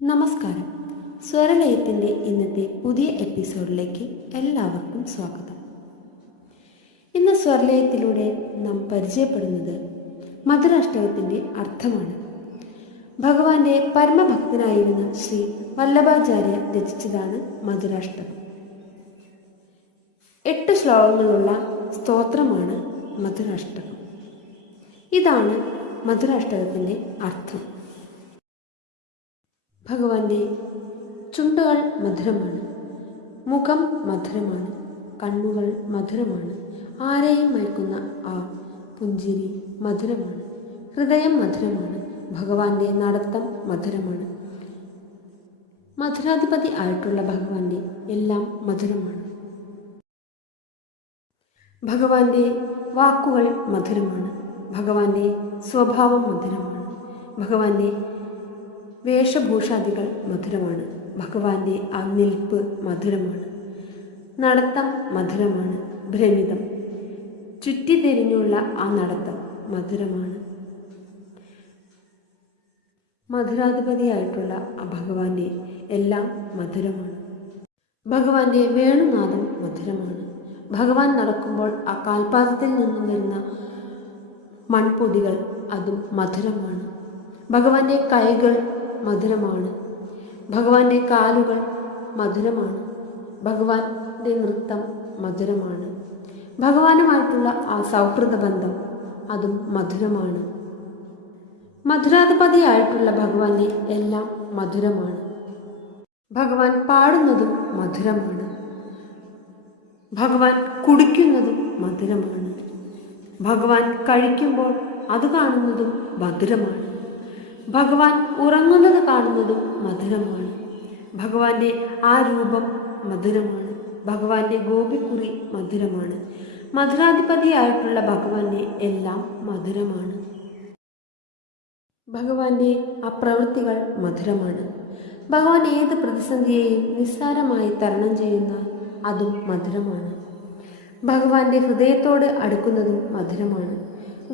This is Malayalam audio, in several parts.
നമസ്കാരം. സ്വരലയത്തിൻ്റെ ഇന്നത്തെ പുതിയ എപ്പിസോഡിലേക്ക് എല്ലാവർക്കും സ്വാഗതം. ഇന്ന് സ്വരലയത്തിലൂടെ നാം പരിചയപ്പെടുന്നത് മധുരാഷ്ടകത്തിൻ്റെ അർത്ഥമാണ്. ഭഗവാന്റെ പരമഭക്തനായിരുന്ന ശ്രീ വല്ലഭാചാര്യ രചിച്ചതാണ് മധുരാഷ്ടകം. 8 ശ്ലോകങ്ങളുള്ള സ്തോത്രമാണ് മധുരാഷ്ടകം. ഇതാണ് മധുരാഷ്ടകത്തിൻ്റെ അർത്ഥം. ഭഗവാന്റെ ചുണ്ടുകൾ മധുരമാണ്, മുഖം മധുരമാണ്, കണ്ണുകൾ മധുരമാണ്, ആരെയും മയക്കുന്ന ആ പുഞ്ചിരി മധുരമാണ്, ഹൃദയം മധുരമാണ്, ഭഗവാന്റെ നടത്തം മധുരമാണ്. മധുരാധിപതി ആയിട്ടുള്ള ഭഗവാന്റെ എല്ലാം മധുരമാണ്. ഭഗവാന്റെ വാക്കുകൾ മധുരമാണ്, ഭഗവാന്റെ സ്വഭാവം മധുരമാണ്, ഭഗവാന്റെ വേഷഭൂഷാദികൾ മധുരമാണ്, ഭഗവാന്റെ ആ നിൽപ്പ് മധുരമാണ്, നടത്തം മധുരമാണ്, ഭ്രമിതം ചുറ്റിത്തിരിഞ്ഞുള്ള ആ നടത്തം മധുരമാണ്. മധുരാധിപതിയായിട്ടുള്ള ആ ഭഗവാന്റെ എല്ലാം മധുരമാണ്. ഭഗവാന്റെ വേണുനാദം മധുരമാണ്. ഭഗവാൻ നടക്കുമ്പോൾ ആ കാൽപാദത്തിൽ നിന്നും വരുന്ന മൺപൊടികൾ അതും മധുരമാണ്. ഭഗവാന്റെ കൈകൾ മധുരമാണ്, ഭഗവാന്റെ കാലുകൾ മധുരമാണ്, ഭഗവാന്റെ നൃത്തം മധുരമാണ്, ഭഗവാനുമായിട്ടുള്ള ആ സൗഹൃദ ബന്ധം അതും മധുരമാണ്. മധുരാധിപതിയായിട്ടുള്ള ഭഗവാന്റെ എല്ലാം മധുരമാണ്. ഭഗവാൻ പാടുന്നതും മധുരമാണ്, ഭഗവാൻ കുടിക്കുന്നതും മധുരമാണ്, ഭഗവാൻ കഴിക്കുമ്പോൾ അത് കാണുന്നതും മധുരമാണ്, ഭഗവാൻ ഉറങ്ങുന്നത് കാണുന്നതും മധുരമാണ്, ഭഗവാന്റെ ആ രൂപം മധുരമാണ്, ഭഗവാന്റെ ഗോപിക്കുറി മധുരമാണ്. മധുരാധിപതിയായിട്ടുള്ള ഭഗവാന്റെ എല്ലാം മധുരമാണ്. ഭഗവാന്റെ ആ പ്രവൃത്തികൾ മധുരമാണ്. ഭഗവാൻ ഏത് പ്രതിസന്ധിയെയും നിസ്സാരമായി തരണം ചെയ്യുന്ന അതും മധുരമാണ്. ഭഗവാന്റെ ഹൃദയത്തോട് അടുക്കുന്നതും മധുരമാണ്.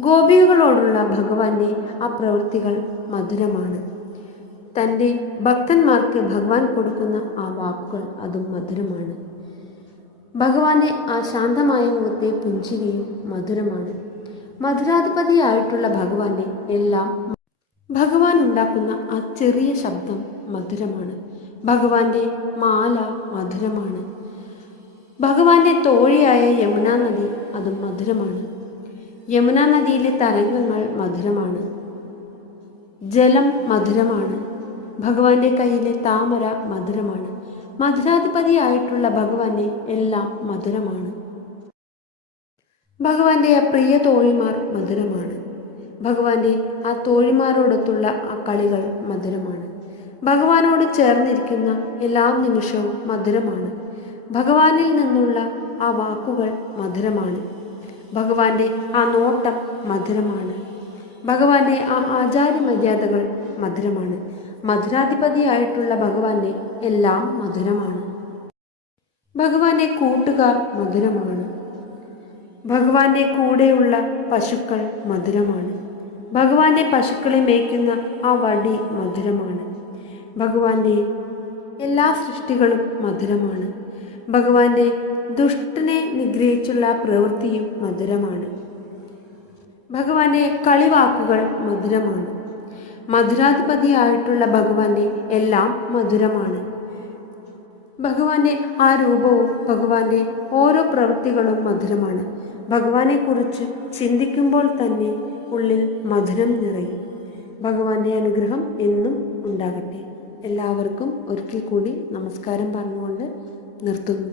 ഗോപികളോടുള്ള ഭഗവാന്റെ ആ പ്രവൃത്തികൾ മധുരമാണ്. തൻ്റെ ഭക്തന്മാർക്ക് ഭഗവാൻ കൊടുക്കുന്ന ആ വാക്കുകൾ അതും മധുരമാണ്. ഭഗവാന്റെ ആ ശാന്തമായ മുഖത്തെ പുഞ്ചിരിയും മധുരമാണ്. മധുരാധിപതിയായിട്ടുള്ള ഭഗവാന്റെ എല്ലാം ഭഗവാൻ ഉണ്ടാക്കുന്ന ആ ചെറിയ ശബ്ദം മധുരമാണ്. ഭഗവാന്റെ മാല മധുരമാണ്. ഭഗവാന്റെ തോഴിയായ യമുനാ നദി അതും മധുരമാണ്. യമുനാ നദിയിലെ തരംഗങ്ങൾ മധുരമാണ്, ജലം മധുരമാണ്, ഭഗവാന്റെ കയ്യിലെ താമര മധുരമാണ്. മധുരാധിപതിയായിട്ടുള്ള ഭഗവാന്റെ എല്ലാം മധുരമാണ്. ഭഗവാന്റെ ആ പ്രിയ തോഴിമാർ മധുരമാണ്. ഭഗവാന്റെ ആ തോഴിമാരോടൊത്തുള്ള ആ കളികൾ മധുരമാണ്. ഭഗവാനോട് ചേർന്നിരിക്കുന്ന എല്ലാ നിമിഷവും മധുരമാണ്. ഭഗവാനിൽ നിന്നുള്ള ആ വാക്കുകൾ മധുരമാണ്. ഭഗവാന്റെ ആ നോട്ടം മധുരമാണ്. ഭഗവാന്റെ ആ ആചാരമര്യാദകൾ മധുരമാണ്. മധുരാധിപതിയായിട്ടുള്ള ഭഗവാന്റെ എല്ലാം മധുരമാണ്. ഭഗവാന്റെ കൂട്ടുകാർ മധുരമാണ്. ഭഗവാന്റെ കൂടെയുള്ള പശുക്കൾ മധുരമാണ്. ഭഗവാന്റെ പശുക്കളെ മേയ്ക്കുന്ന ആ വടി മധുരമാണ്. ഭഗവാന്റെ എല്ലാ സൃഷ്ടികളും മധുരമാണ്. ഭഗവാന്റെ ദുഷ്ടനെ നിഗ്രഹിച്ചുള്ള പ്രവൃത്തിയും മധുരമാണ്. ഭഗവാന്റെ കളിവാക്കുകൾ മധുരമാണ്. മധുരാധിപതിയായിട്ടുള്ള ഭഗവാന്റെ എല്ലാം മധുരമാണ്. ഭഗവാന്റെ ആ രൂപവും ഭഗവാന്റെ ഓരോ പ്രവൃത്തികളും മധുരമാണ്. ഭഗവാനെക്കുറിച്ച് ചിന്തിക്കുമ്പോൾ തന്നെ ഉള്ളിൽ മധുരം നിറയും. ഭഗവാന്റെ അനുഗ്രഹം എന്നും ഉണ്ടാകട്ടെ. എല്ലാവർക്കും ഒരിക്കൽ കൂടി നമസ്കാരം പറഞ്ഞുകൊണ്ട് നിർത്തുന്നു.